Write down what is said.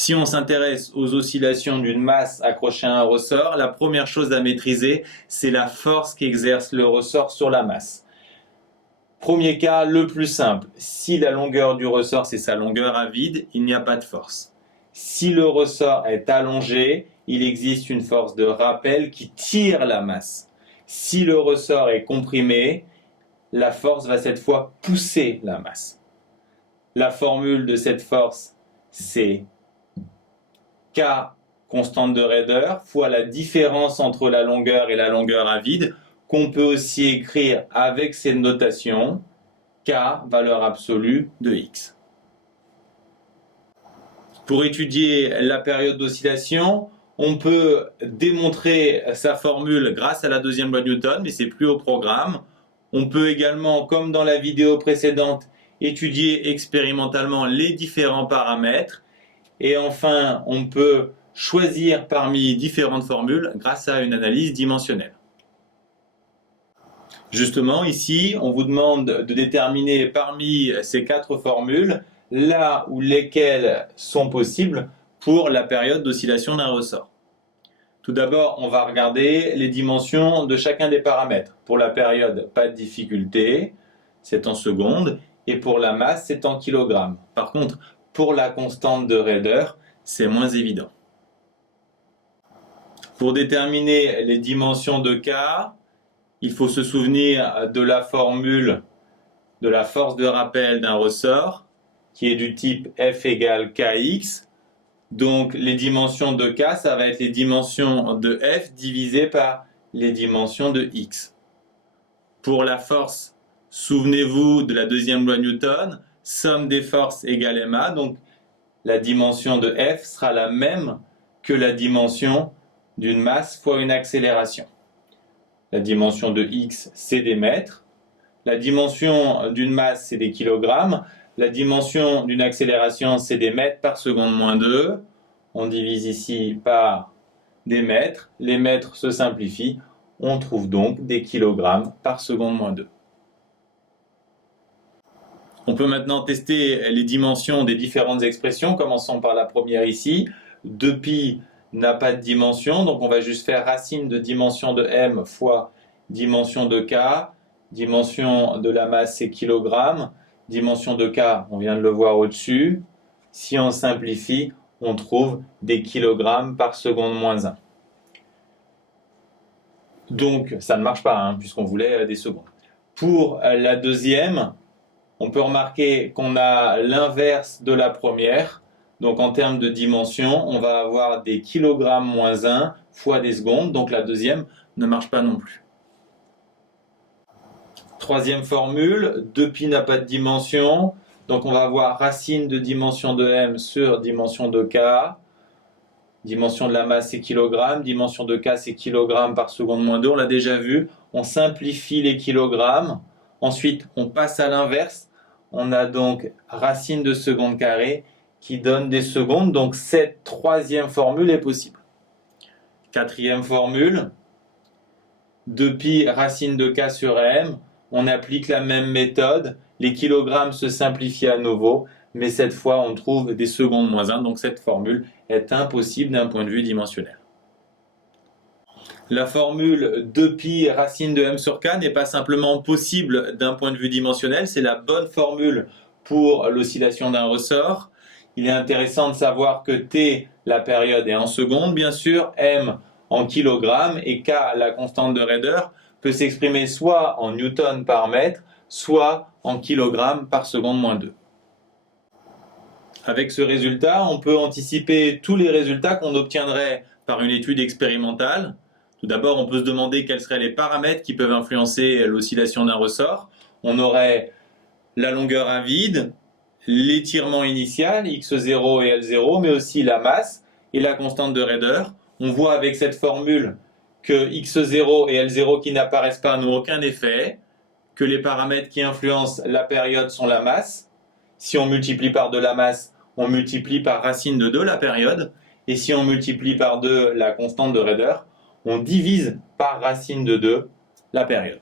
Si on s'intéresse aux oscillations d'une masse accrochée à un ressort, la première chose à maîtriser, c'est la force qu'exerce le ressort sur la masse. Premier cas, le plus simple. Si la longueur du ressort, c'est sa longueur à vide, il n'y a pas de force. Si le ressort est allongé, il existe une force de rappel qui tire la masse. Si le ressort est comprimé, la force va cette fois pousser la masse. La formule de cette force, c'est K, constante de raideur, fois la différence entre la longueur et la longueur à vide, qu'on peut aussi écrire avec cette notation, K, valeur absolue de X. Pour étudier la période d'oscillation, on peut démontrer sa formule grâce à la deuxième loi de Newton, mais c'est plus au programme. On peut également, comme dans la vidéo précédente, étudier expérimentalement les différents paramètres. Et enfin, on peut choisir parmi différentes formules grâce à une analyse dimensionnelle. Justement, ici, on vous demande de déterminer parmi ces 4 formules là où lesquelles sont possibles pour la période d'oscillation d'un ressort. Tout d'abord, on va regarder les dimensions de chacun des paramètres. Pour la période, pas de difficulté, c'est en secondes, et pour la masse, c'est en kilogrammes. Par contre, pour la constante de raideur, c'est moins évident. Pour déterminer les dimensions de K, il faut se souvenir de la formule de la force de rappel d'un ressort, qui est du type F égale Kx. Donc les dimensions de K, ça va être les dimensions de F divisées par les dimensions de X. Pour la force, souvenez-vous de la deuxième loi de Newton, somme des forces égale ma, donc la dimension de F sera la même que la dimension d'une masse fois une accélération. La dimension de X, c'est des mètres. La dimension d'une masse, c'est des kilogrammes. La dimension d'une accélération, c'est des mètres par seconde moins 2. On divise ici par des mètres. Les mètres se simplifient. On trouve donc des kilogrammes par seconde moins 2. On peut maintenant tester les dimensions des différentes expressions. Commençons par la première ici. 2π n'a pas de dimension, donc on va juste faire racine de dimension de m fois dimension de k. Dimension de la masse, c'est kilogrammes. Dimension de k, on vient de le voir au-dessus. Si on simplifie, on trouve des kilogrammes par seconde moins 1. Donc, ça ne marche pas, puisqu'on voulait des secondes. Pour la deuxième, on peut remarquer qu'on a l'inverse de la première. Donc, en termes de dimension, on va avoir des kilogrammes moins 1 fois des secondes. Donc, la deuxième ne marche pas non plus. Troisième formule, 2π n'a pas de dimension. Donc, on va avoir racine de dimension de m sur dimension de k. Dimension de la masse, c'est kilogrammes. Dimension de k, c'est kilogrammes par seconde moins 2. On l'a déjà vu. On simplifie les kilogrammes. Ensuite, on passe à l'inverse. On a donc racine de seconde carrée qui donne des secondes. Donc, cette troisième formule est possible. Quatrième formule, 2π racine de k sur m. On applique la même méthode. Les kilogrammes se simplifient à nouveau. Mais cette fois, on trouve des secondes moins 1. Donc, cette formule est impossible d'un point de vue dimensionnel. La formule 2π racine de m sur k n'est pas simplement possible d'un point de vue dimensionnel, c'est la bonne formule pour l'oscillation d'un ressort. Il est intéressant de savoir que t, la période, est en secondes, bien sûr, m en kilogrammes et k, la constante de raideur, peut s'exprimer soit en newton par mètre, soit en kilogrammes par seconde moins 2. Avec ce résultat, on peut anticiper tous les résultats qu'on obtiendrait par une étude expérimentale. Tout d'abord, on peut se demander quels seraient les paramètres qui peuvent influencer l'oscillation d'un ressort. On aurait la longueur à vide, l'étirement initial, x0 et L0, mais aussi la masse et la constante de raideur. On voit avec cette formule que x0 et L0 qui n'apparaissent pas n'ont aucun effet, que les paramètres qui influencent la période sont la masse. Si on multiplie par 2 la masse, on multiplie par racine de 2 la période. Et si on multiplie par 2 la constante de raideur, on divise par racine de 2 la période.